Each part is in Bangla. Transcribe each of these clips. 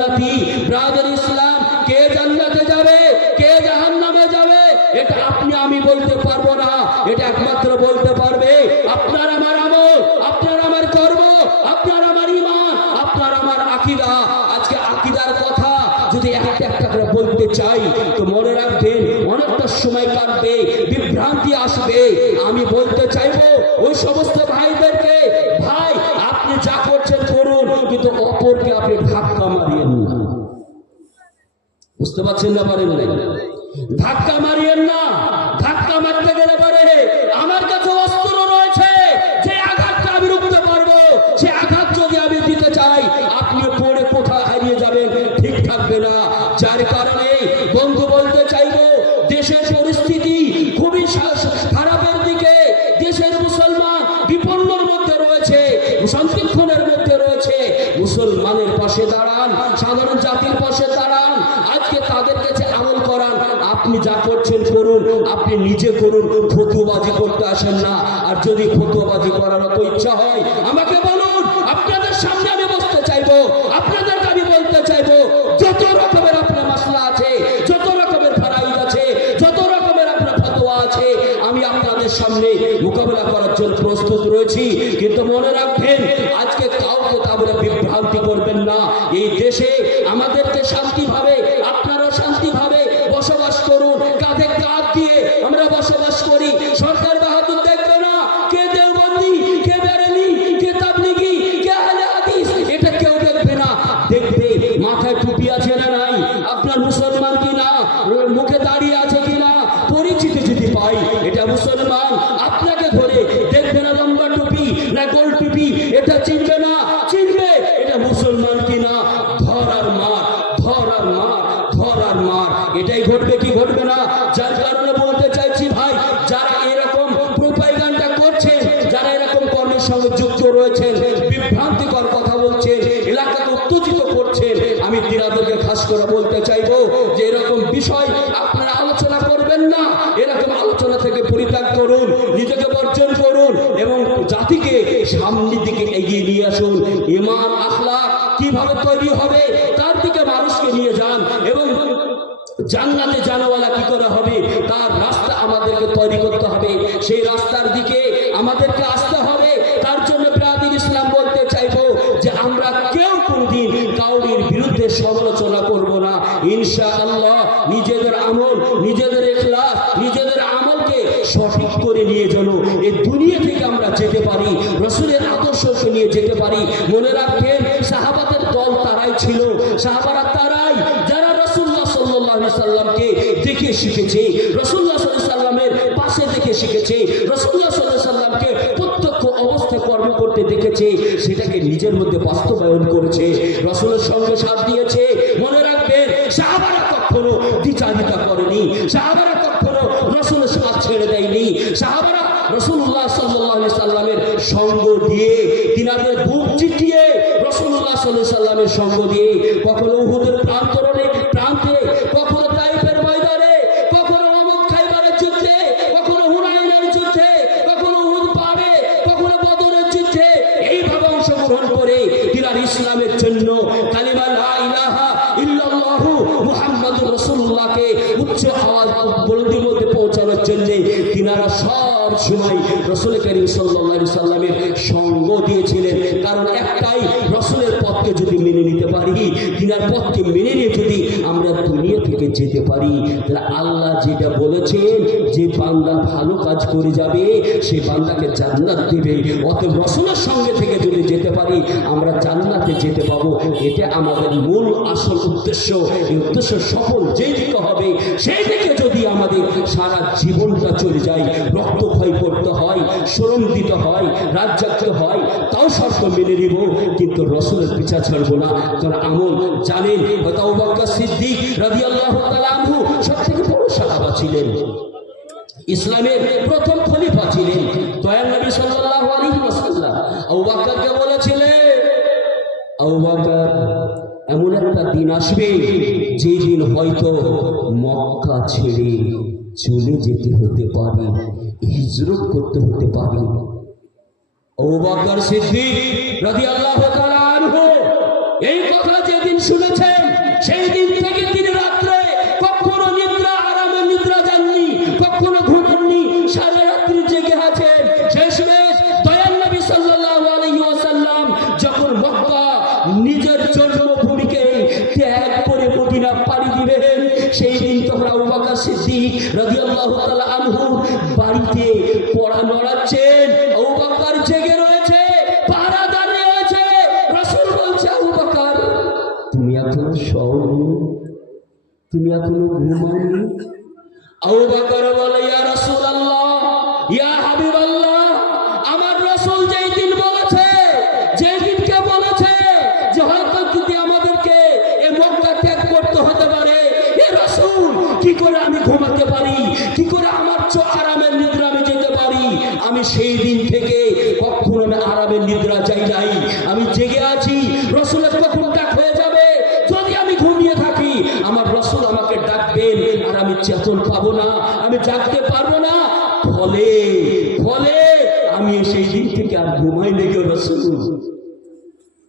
জান্নাতি। ব্রাদার ইসলাম, কে জান্নাতে যাবে কে জাহান্নামে যাবে এটা আপনি আমি বলতে পারবো না। এটা একমাত্র বলতে পারবে আপনার আমার আমল, আপনার আমার কর্ম, আপনার আমার ঈমান, আপনার আমার আকীদা। আজকে আকীদার কথা যদি একটা একটা করে বলতে চাই তো মনে রাখবেন অনেকটা সময় কাটবে, বিভ্রান্তি আসবে। আমি বলতে চাইবো ওই সমস্ত ভাইদেরকে, ভাই আপনি যা করছেন করুন, কিন্তু অপরকে আপনি ধাক্কা মারিয়েন না। বুঝতে পারছেন না? পারেন না? ধাক্কা মারিয়েন না। ধাক্কা মারতে গেলে পারে আমার কাছে অস্ত্র রয়েছে, যে আঘাতটা আমি রুখতে পারবো, সে আঘাত যদি আমি দিতে চাই আপনি পড়ে কোথায় হারিয়ে যাবেন, ঠিক থাকবে না। যার কারণে বন্ধু বলতে চাইবো দেশের পরিস্থিতি খুবই খারাপের দিকে। দেশের মুসলমান বিপন্নর মধ্যে রয়েছে, সন্দিক্ষণের মধ্যে রয়েছে। মুসলমানের পাশে দাঁড়ান, সাধারণ জাতির পাশে দাঁড়ান। আজকে তাদের কাছে আমল করান। আপনি যা করছেন করুন, আপনি নিজে করুন, ফতুয়াবাজি করতে আসেন না। আর যদি ফতুয়াবাজি করার তো ইচ্ছা হয় আমাকে বলুন, আপনাদের সামনে আমি বসতে চাইবো, আপনাদেরকে আমি বলতে চাইবো যত রকমের আপনার মাসলা আছে, যত রকমের ফারাইজ আছে, যত রকমের আপনার ফতোয়া আছে, আমি আপনাদের সামনে মোকাবেলা করার জন্য প্রস্তুত রয়েছি। কিন্তু মনে রাখবেন আজকে কাউকে তাহলে বিভ্রান্তি করবেন না। এই দেশে আমাদেরকে শান্তিভাবে, আপনারাও শান্তিভাবে বসবাস করুন। কাঁধে কাঁধ দিয়ে আমরা বসবাস করি। সরকার বাহাদুর দেখবে না কে দেওবন্দি, কে বেরেলি, কে তাবলিগি, কে আহলে হাদিস, এটা কেউ দেখবে না। দেখবে মাথায় টুপি আছে না নাই, আপনার মুসলমান কি না, মুখে দাঁড়িয়ে আছে কি না, পরিচিতি যদি পাই এটা মুসলমান। আপনাকে ধরে দেখবে না লম্বা টুপি না গোল টুপি, এটা চিনবে না, চিনবে এটা মুসলমান কি না। ধর আর মার, ধর আর মার, ধর আর মার, এটাই ঘটবে কি ঘটবে না। যার কারণে বলতে চাইছি ভাই, যারা এরকম প্রোপাগান্ডা করছেন, যারা এরকম কর্মের সঙ্গে যুক্ত রয়েছেন, বিভ্রান্তিকর কথা বলছেন, এলাকাকে উত্তেজিত করছেন, আমি তিনাদেরকে খাস করে বলতে চাইবো যে এরকম বিষয় আপনারা আলোচনা করবেন না। এরকম আলোচনা থেকে পরিত্যাগ করুন, নিজেকে বর্জন করুন এবং জাতিকে সামনের দিকে এগিয়ে নিয়ে আসুন। ঈমান আখলাক কিভাবে তৈরি হবে তার দিকে মানুষকে নিয়ে যান এবং জান্নাতে জানাওয়ালা কি করে হবে তার রাস্তা আমাদেরকে তৈরি করতে হবে। সেই রাস্তার দিকে আমাদেরকে আসতে হবে। তার জন্য ব্রাদার ইসলাম বলতে চাইবো যে আমরা কেউ কোনদিন কাউরির বিরুদ্ধে সমালোচনা করব না ইনশাআল্লাহ। নিজেদের আমল, নিজেদের ইখলাস, নিজেদের আমলকে সঠিক করে নিয়ে চলো। এই দুনিয়া থেকে আমরা যেতে পারি, রাসূলের আদর্শকে নিয়ে যেতে পারি। মনে রাখবেন সাহাবাদের দল তারাই ছিল, সাহাবারা তারাই যারা রাসূলুল্লাহ সাল্লাল্লাহু আলাইহি সাল্লামকে দেখে শিখেছে, রাসূলুল্লাহ সাল্লাল্লাহু আলাইহি সাল্লামের পাশে দেখে শিখেছে, রাসূলুল্লাহ সাল্লাল্লাহু আলাইহি সাল্লামকে প্রত্যক্ষ অবস্থায় কর্ম করতে দেখেছে, সেটাকে নিজের মধ্যে বাস্তবায়ন করেছে, রাসূলের সঙ্গে সাথ দিয়েছে। মনে রাখবেন সাহাবারা কখনো দ্বিচারিতা করেনি, সাহাবারা কখনো রাসূলের সাথ ছেড়ে দেয়নি। সাহাবারা রাসূলুল্লাহ সাল্লাল্লাহু আলাইহি সাল্লামের সঙ্গ দিয়ে, তিনাদের বুক চিটিয়ে রাসূলুল্লাহ সাল্লাল্লাহু আলাইহি সাল্লামের সঙ্গ দিয়ে কখনো উহুদের প্রান্তরে প্রান্তে, কখনো তাইফের ময়দানে, কখনো অমুক খাইবারের যুদ্ধে, কখনো হুনাইনের যুদ্ধে, কখনো উহুদ পাহাড়ে, কখনো বদরের যুদ্ধে এইভাবে অংশগ্রহণ করে তিনার ইসলামের জন্য কালিমা লা ইলাহা ইল্লাল্লাহু মুহাম্মাদুর রাসূলুল্লাহকে উচ্চ আওয়াজ বুলন্দির মধ্যে পৌঁছানোর জন্য তিনারা সব সময় রাসূল করিম সাল্লাল্লাহু আলাইহি সাল্লামের সঙ্গ দিয়েছিলেন। কারণ একটাই, রাসূলের পথকে যদি মেনে নিতে পারি, তিনার পথকে মেনে নিয়ে যদি আমরা দুনিয়া থেকে যেতে পারি, তাহলে আল্লাহ যেটা বলেছেন যে বান্দা ভালো কাজ করে যাবে সে বান্দাকে জান্নাত দেবে। অতএব রাসূলের সঙ্গে থেকে যদি যেতে পারি আমরা জান্নাতে যেতে পাবো। এটা আমাদের মূল আসল উদ্দেশ্য। এই উদ্দেশ্য সফল যেই দিকে হবে সেই দিকে যদি আমাদের সারা জীবনটা চলে যায়, রক্ত ক্ষয় করতে হয়, শ্রম দিতে হয়, রাত জাগতে হয়, তাও শর্ত মেনে নিব, কিন্তু রাসূলের পিছা ছাড়বো না। কারণ আমল জানেন হযরত আবু বকর সিদ্দিক রাদিয়াল্লাহু তাআলা আনহু সবথেকে বড় সাহাবা ছিলেন, ইসলামের প্রথম খলিফা ছিলেন। দয়াল নবী সাল্লাল্লাহু আলাইহি ওয়াসাল্লাম আবু বকরকে বলেছিলেন, আবু বকর এমন একটা দিন আসবে যে দিন হয়তো মক্কা ছেড়ে চলে যেতে হতে পারে, হিজরত করতে হতে পারে। আবু বকর সিদ্দিক রাদিয়াল্লাহু তাআলা আনহু এই কথা যেদিন শুনেছেন সিদ্দিক রাদিয়াল্লাহু তাআলা আনহু বাড়িতে পড়া নড়াচ্ছেন, আবু বকর জেগে রয়েছে, পাহারাদার রয়েছে। রাসূল বলছে, আবু বকর তুমি এখনো শোওনি, তুমি এখনো ঘুমাওনি? আবু বকর বলে, ইয়া রাসূলুল্লাহ, ইয়া হাবিবাল্লাহ, আমার রাসূল যেই দিন বলেছে, যেই দিনকে বলেছে যে হয়তো যদি আমাদেরকে এই মক্কা ত্যাগ করতে হতে পারে, এ রাসূল কি করে আমি ঘুমাতে পারি, কি করে আমার আরামের নিদ্রা আমি যেতে পারি? আমি সেই দিন থেকে কখনো আমি আরামের নিদ্রা যাই নাই, আমি জেগে আছি। রাসূলের কখন ডাক হয়ে যাবে, যদি আমি ঘুমিয়ে থাকি আমার রাসূল আমাকে ডাকবেন আর আমি চেতন পাবো না, আমি জাগতে পারবো না। ফলে ফলে আমি সেই দিন থেকে আর ঘুমাই লেগে। রাসূল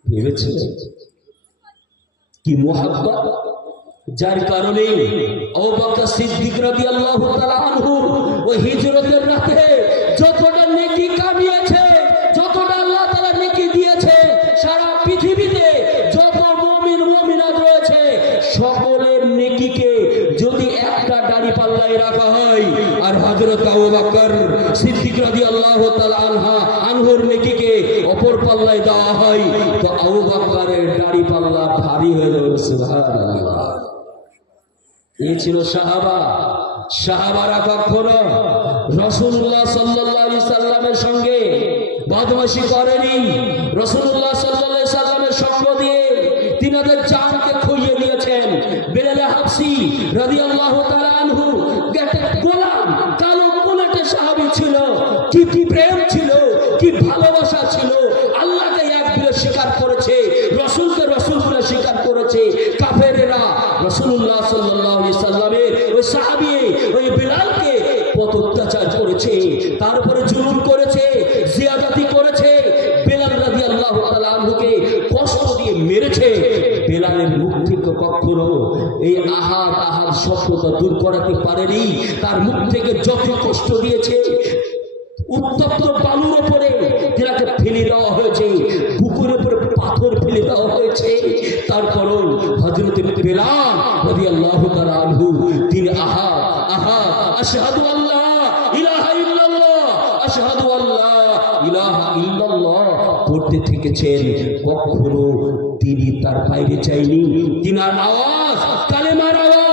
ভেবেছে কি মুহাব্বত, যার কারণে আবু বকর সিদ্দিক রাদিয়াল্লাহু তাআলা আনহু ওই হিজরতের রাতে যতটা নেকি কামিয়েছে, যতটা আল্লাহ তাআলা নেকি দিয়েছে, সারা পৃথিবীতে যত মুমিন মুমিনাত রয়েছে সকলের নেকিকে যদি একটা দাড়ি পাল্লায় রাখা হয় আর হযরত আবু বকর সিদ্দিক রাদিয়াল্লাহু তাআলা আনহুর নেকিকে অপর পাল্লায় দেওয়া হয়, তো আবু বকরের দাড়ি পাল্লা ভারী হয়ে যাবে। সুবহানাল্লাহ। এই ছিল সাহাবা। সাহাবারা কখনো রাসূলুল্লাহ সাল্লাল্লাহু আলাইহি সাল্লামের সঙ্গে বদমাশি করেনি। রাসূলুল্লাহ সাল্লাল্লাহু আলাইহি সাল্লামের সঙ্গ দিয়ে তিনাদের জানকে খুইয়ে দিয়েছেন। বেলাল হাবশী রাদিয়াল্লাহু তাআলা আনহু একটা গোলাম, কালো কোলাটে সাহাবী ছিল। কি প্রেম ছিল, কি ভালোবাসা ছিল। আল্লাহকে এক বলে স্বীকার করেছে, রাসূলকে রাসূল বলে স্বীকার করেছে। কাফেরেরা রাসূলুল্লাহ সাল্লাল্লাহু আলাইহি সাল্লামের ওই সাহাবী ওই বিলালকে কত অত্যাচার করেছে, তারপরে জুলুম করেছে, জিয়াদাতি করেছে। বেলাল রাদিয়াল্লাহু তাআলা আনহুকে কষ্ট দিয়ে মেরেছে। বেলালের মুখ থেকে কখনো এই আহাদ শব্দটা দূর করাতে পারেনি। তার মুখ থেকে যত কষ্ট দিয়েছে, উত্তপ্ত বালুর উপরে তিনাকে ফেলে দেওয়া হয়েছে, বুকের উপরে পাথর ফেলে দেওয়া হয়েছে। তারপরও হযরত বেলাল রাদিয়াল্লাহু তাআলা আনহু তিনি আহাদ আশহাদু আল্লাহ ইলাহা ইল্লাল্লাহ, আশহাদু আল্লাহ ইলাহা ইল্লাল্লাহ পড়তে থেকেছেন। কখনো তিনি তার বাইরে যায়নি। তিনার আওয়াজ কালেমার আওয়াজ